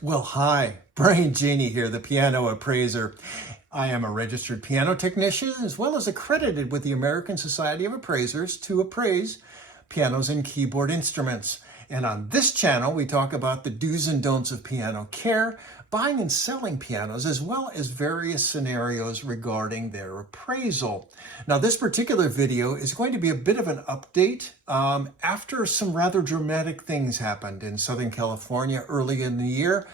Well, hi, Brian Genie here, the piano appraiser. I am a registered piano technician as well as accredited with the American Society of Appraisers to appraise pianos and keyboard instruments. And on this channel, we talk about the do's and don'ts of piano care, buying and selling pianos, as well as various scenarios regarding their appraisal. Now, this particular video is going to be a bit of an update after some rather dramatic things happened in Southern California early in the year.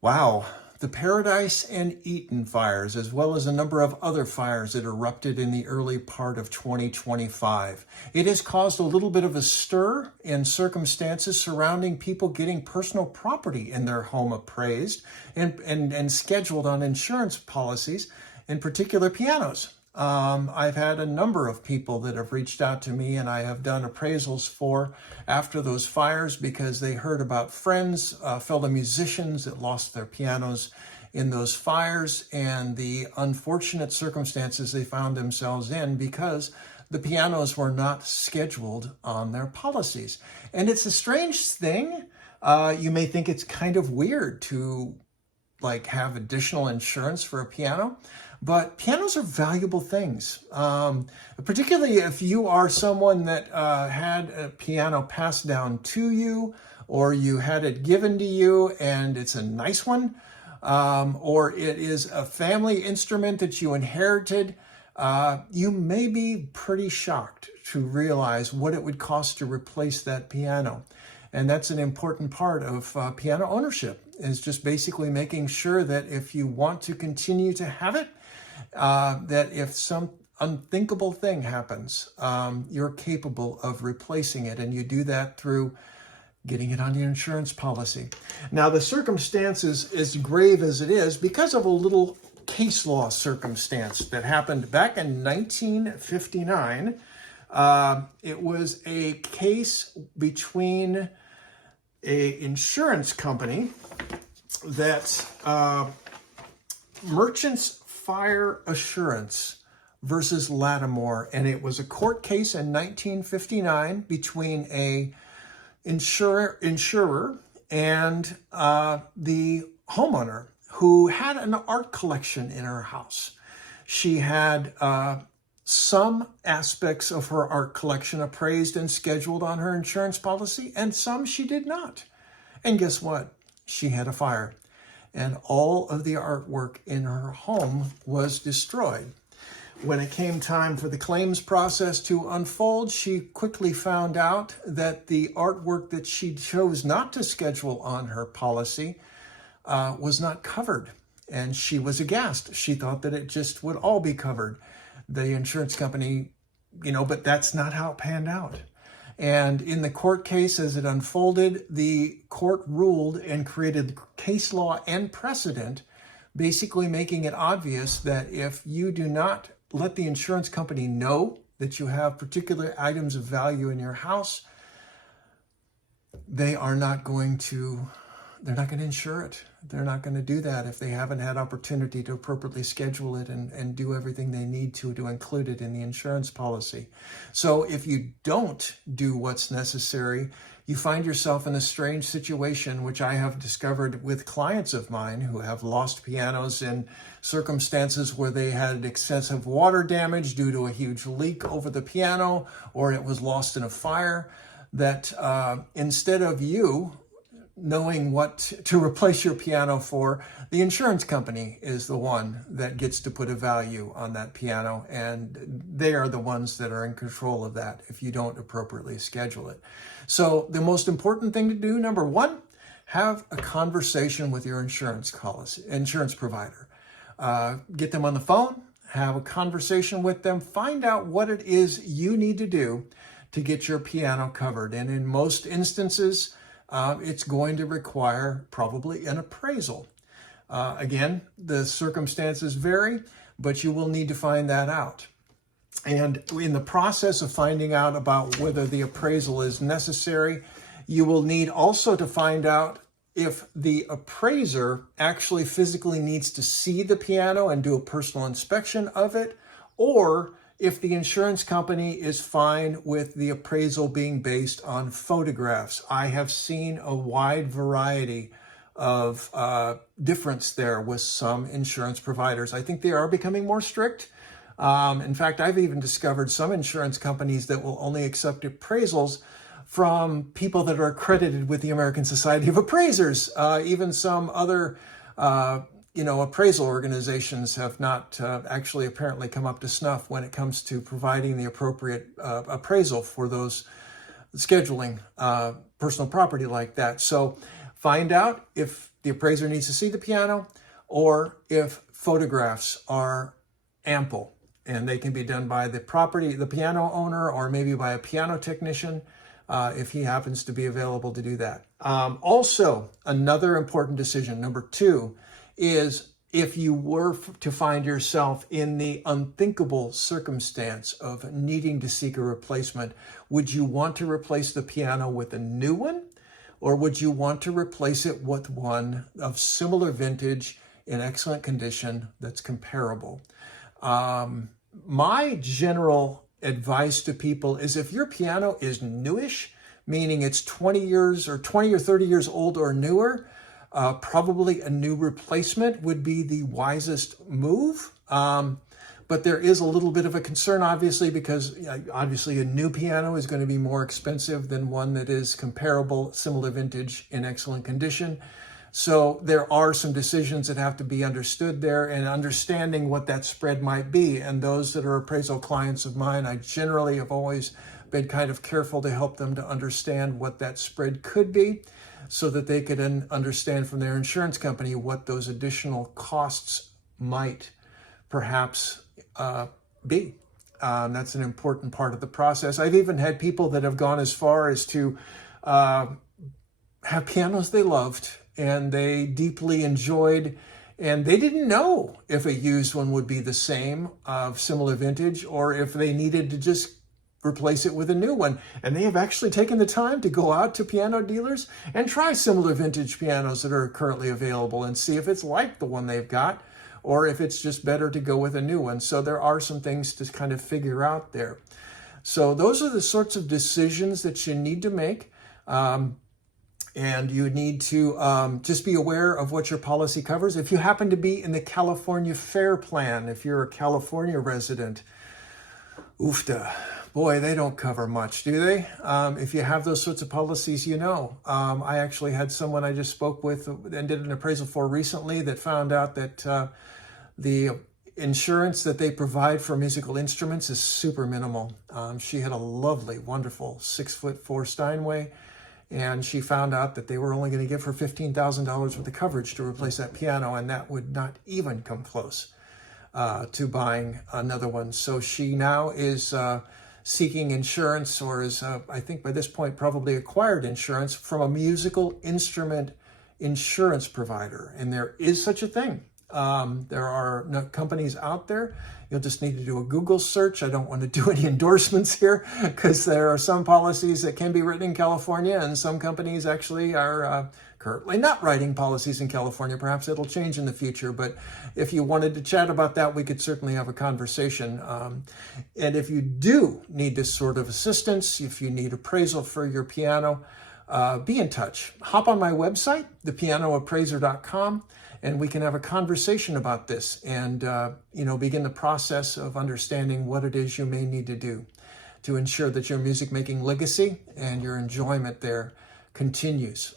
Wow. The Paradise and Eaton fires, as well as a number of other fires that erupted in the early part of 2025. It has caused a little bit of a stir in circumstances surrounding people getting personal property in their home appraised and scheduled on insurance policies, in particular pianos. I've had a number of people that have reached out to me and I have done appraisals for after those fires because they heard about friends, fellow musicians that lost their pianos in those fires and the unfortunate circumstances they found themselves in because the pianos were not scheduled on their policies. And it's a strange thing. You may think it's kind of weird to have additional insurance for a piano. But pianos are valuable things, particularly if you are someone that had a piano passed down to you, or you had it given to you and it's a nice one, or it is a family instrument that you inherited. You may be pretty shocked to realize what it would cost to replace that piano. And that's an important part of piano ownership, is just basically making sure that if you want to continue to have it, that if some unthinkable thing happens, you're capable of replacing it, and you do that through getting it on your insurance policy. Now, the circumstances, as grave as it is, because of a little case law circumstance that happened back in 1959. It was a case between an insurance company that Merchants Fire Assurance versus Lattimore, and it was a court case in 1959 between a insurer and the homeowner who had an art collection in her house. She had some aspects of her art collection appraised and scheduled on her insurance policy, and some she did not. And guess what? She had a fire, and all of the artwork in her home was destroyed. When it came time for the claims process to unfold, she quickly found out that the artwork that she chose not to schedule on her policy was not covered. And she was aghast. She thought that it just would all be covered. The insurance company, but that's not how it panned out. And in the court case, as it unfolded, the court ruled and created case law and precedent, basically making it obvious that if you do not let the insurance company know that you have particular items of value in your house, they're not going to insure it. They're not going to do that if they haven't had opportunity to appropriately schedule it and do everything they need to include it in the insurance policy. So if you don't do what's necessary, you find yourself in a strange situation, which I have discovered with clients of mine who have lost pianos in circumstances where they had excessive water damage due to a huge leak over the piano, or it was lost in a fire, that instead of you knowing what to replace your piano for, the insurance company is the one that gets to put a value on that piano, and they are the ones that are in control of that if you don't appropriately schedule it. So the most important thing to do, number one, have a conversation with your insurance provider. Get them on the phone, have a conversation with them, find out what it is you need to do to get your piano covered. And in most instances, it's going to require probably an appraisal. Again, the circumstances vary, but you will need to find that out. And in the process of finding out about whether the appraisal is necessary, you will need also to find out if the appraiser actually physically needs to see the piano and do a personal inspection of it, or if the insurance company is fine with the appraisal being based on photographs. I have seen a wide variety of difference there with some insurance providers. I think they are becoming more strict. In fact, I've even discovered some insurance companies that will only accept appraisals from people that are accredited with the American Society of Appraisers. Even some other appraisal organizations have not actually apparently come up to snuff when it comes to providing the appropriate appraisal for those scheduling personal property like that. So find out if the appraiser needs to see the piano or if photographs are ample, and they can be done by the piano owner, or maybe by a piano technician if he happens to be available to do that. Also, another important decision, number 2, is if you were to find yourself in the unthinkable circumstance of needing to seek a replacement, would you want to replace the piano with a new one, or would you want to replace it with one of similar vintage in excellent condition that's comparable? My general advice to people is, if your piano is newish, meaning it's 20 years or 20 or 30 years old or newer, probably a new replacement would be the wisest move. But there is a little bit of a concern, obviously, because obviously a new piano is going to be more expensive than one that is comparable, similar vintage in excellent condition. So there are some decisions that have to be understood there, and understanding what that spread might be. And those that are appraisal clients of mine, I generally have always been kind of careful to help them to understand what that spread could be, so that they could then understand from their insurance company what those additional costs might perhaps be. That's an important part of the process. I've even had people that have gone as far as to have pianos they loved and they deeply enjoyed, and they didn't know if a used one would be the same of similar vintage, or if they needed to just replace it with a new one. And they have actually taken the time to go out to piano dealers and try similar vintage pianos that are currently available and see if it's like the one they've got, or if it's just better to go with a new one. So there are some things to kind of figure out there. So those are the sorts of decisions that you need to make. And you need to just be aware of what your policy covers. If you happen to be in the California FAIR plan, if you're a California resident, oofta. Boy, they don't cover much, do they? If you have those sorts of policies, I actually had someone I just spoke with and did an appraisal for recently that found out that the insurance that they provide for musical instruments is super minimal. She had a lovely, wonderful 6'4" Steinway, and she found out that they were only going to give her $15,000 worth of coverage to replace that piano, and that would not even come close to buying another one. So she now is seeking insurance, or is, I think by this point, probably acquired insurance from a musical instrument insurance provider. And there is such a thing. There are companies out there. You'll just need to do a Google search. I don't want to do any endorsements here, because there are some policies that can be written in California, and some companies actually are currently not writing policies in California. Perhaps it'll change in the future, but if you wanted to chat about that, we could certainly have a conversation. And if you do need this sort of assistance, if you need appraisal for your piano, be in touch. Hop on my website, thepianoappraiser.com, and we can have a conversation about this and begin the process of understanding what it is you may need to do to ensure that your music-making legacy and your enjoyment there continues.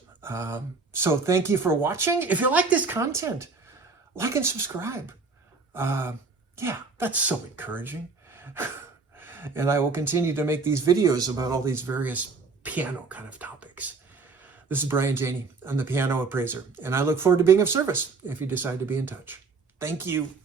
So thank you for watching. If you like this content, like and subscribe. Yeah, that's so encouraging. And I will continue to make these videos about all these various piano kind of topics. This is Brian Janey. I'm the Piano Appraiser, and I look forward to being of service if you decide to be in touch. Thank you.